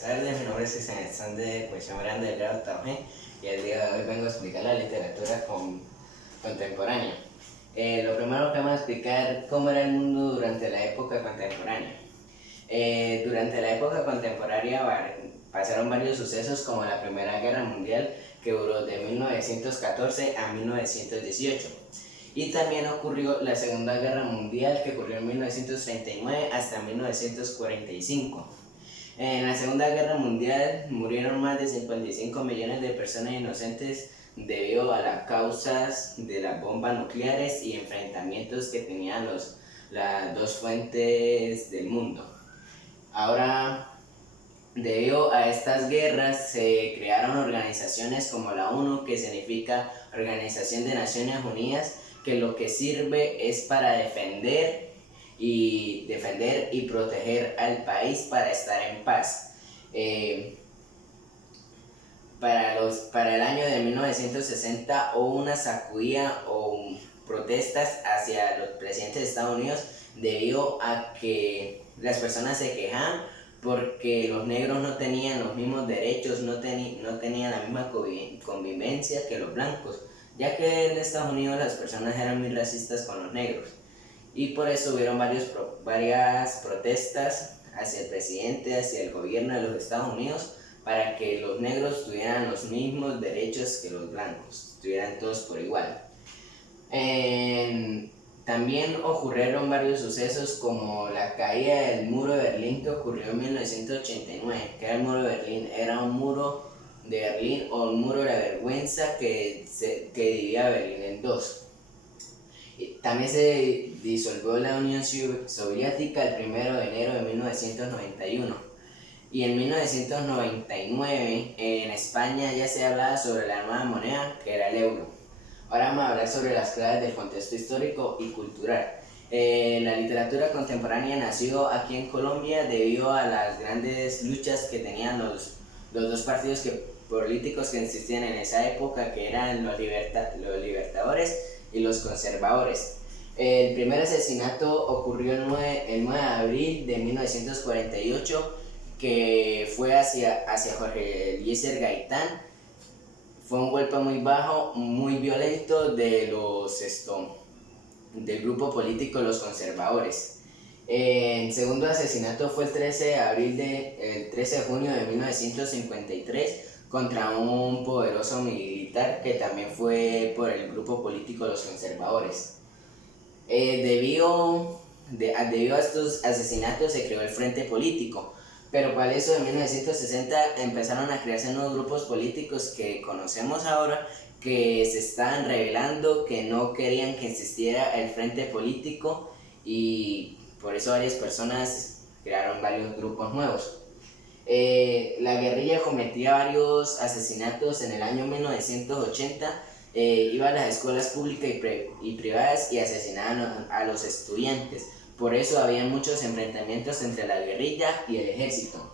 Buenas tardes, mi nombre es Alexander de Colección Grande del grado octavo G y el día de hoy vengo a explicar la literatura contemporánea. Lo primero que vamos a explicar cómo era el mundo durante la época contemporánea. Durante la época contemporánea pasaron varios sucesos como la Primera Guerra Mundial, que duró de 1914 a 1918. Y también ocurrió la Segunda Guerra Mundial, que ocurrió en 1939 hasta 1945. En la Segunda Guerra Mundial murieron más de 55 millones de personas inocentes debido a las causas de las bombas nucleares y enfrentamientos que tenían las dos fuentes del mundo. Ahora, debido a estas guerras se crearon organizaciones como la ONU, que significa Organización de Naciones Unidas, que lo que sirve es para defender y proteger al país para estar en paz. Para el año de 1960 hubo una sacudida o protestas hacia los presidentes de Estados Unidos debido a que las personas se quejaban porque los negros no tenían los mismos derechos, no tenían la misma convivencia que los blancos, ya que en Estados Unidos las personas eran muy racistas con los negros. Y por eso hubieron varias protestas hacia el presidente, hacia el gobierno de los Estados Unidos, para que los negros tuvieran los mismos derechos que los blancos, tuvieran todos por igual. También ocurrieron varios sucesos como la caída del muro de Berlín, que ocurrió en 1989, que era el muro de Berlín, era un muro de Berlín o un muro de la vergüenza que dividía a Berlín en dos. También se disolvió la Unión Soviética el 1 de enero de 1991. Y en 1999 en España ya se hablaba sobre la nueva moneda, que era el euro. Ahora vamos a hablar sobre las claves del contexto histórico y cultural. La literatura contemporánea nació aquí en Colombia debido a las grandes luchas que tenían los dos partidos políticos que existían en esa época, que eran los libertadores y los conservadores. El primer asesinato ocurrió el 9 de abril de 1948, que fue hacia Jorge Eliezer Gaitán. Fue un golpe muy bajo, muy violento del grupo político Los Conservadores. El segundo asesinato fue el 13 de junio de 1953 contra un poderoso militar que también fue por el grupo político Los Conservadores. Debido a estos asesinatos se creó el Frente Político, pero para eso en 1960 empezaron a crearse nuevos grupos políticos que conocemos ahora, que se estaban rebelando, que no querían que existiera el Frente Político, y por eso varias personas crearon varios grupos nuevos. La guerrilla cometía varios asesinatos en el año 1980. Iba a las escuelas públicas y privadas y asesinaban a los estudiantes. Por eso había muchos enfrentamientos entre la guerrilla y el ejército.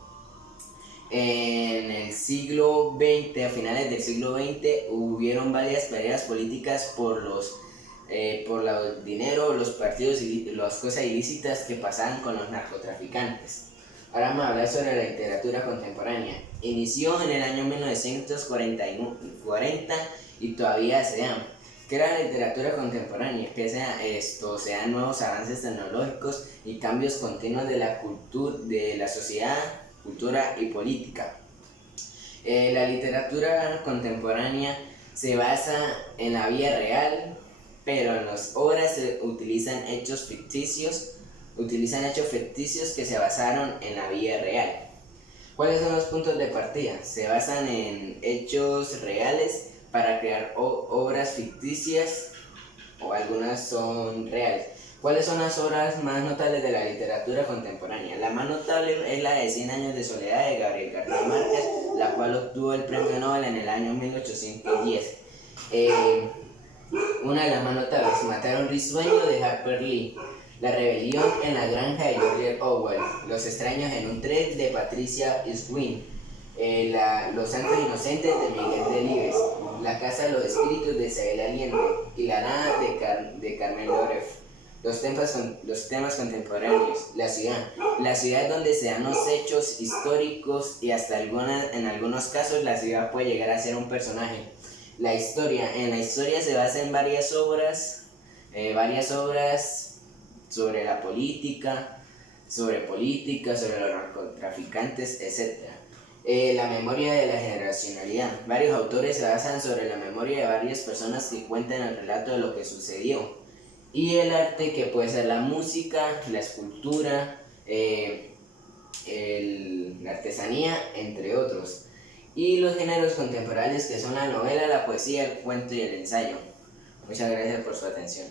En el siglo XX, a finales del siglo XX, hubieron varias peleas políticas por el dinero, los partidos y las cosas ilícitas que pasaban con los narcotraficantes. Ahora vamos a hablar sobre la literatura contemporánea. Inició en el año 1940 y todavía se da. ¿Qué era la literatura contemporánea? Que sean nuevos avances tecnológicos y cambios continuos de la sociedad, cultura y política. La literatura contemporánea se basa en la vida real, pero en las obras se utilizan hechos ficticios que se basaron en la vida real. ¿Cuáles son los puntos de partida? Se basan en hechos reales para crear obras ficticias, o algunas son reales. ¿Cuáles son las obras más notables de la literatura contemporánea? La más notable es la de 100 años de soledad de Gabriel García Márquez, la cual obtuvo el premio Nobel en el año 1810. Una de las más notables, Matar a un risueño de Harper Lee, La rebelión en la granja de George Orwell, Los extraños en un tren de Patricia Highsmith, Los santos inocentes de Miguel Delibes, La casa de los espíritus de Isabel Allende y La nada de Carmen Loreff. los temas contemporáneos, la ciudad. La ciudad es donde se dan los hechos históricos y hasta en algunos casos la ciudad puede llegar a ser un personaje. La historia. En la historia se basa en varias obras sobre la política, sobre los narcotraficantes, etc. La memoria de la generacionalidad. Varios autores se basan sobre la memoria de varias personas que cuentan el relato de lo que sucedió. Y el arte, que puede ser la música, la escultura, la artesanía, entre otros. Y los géneros contemporáneos, que son la novela, la poesía, el cuento y el ensayo. Muchas gracias por su atención.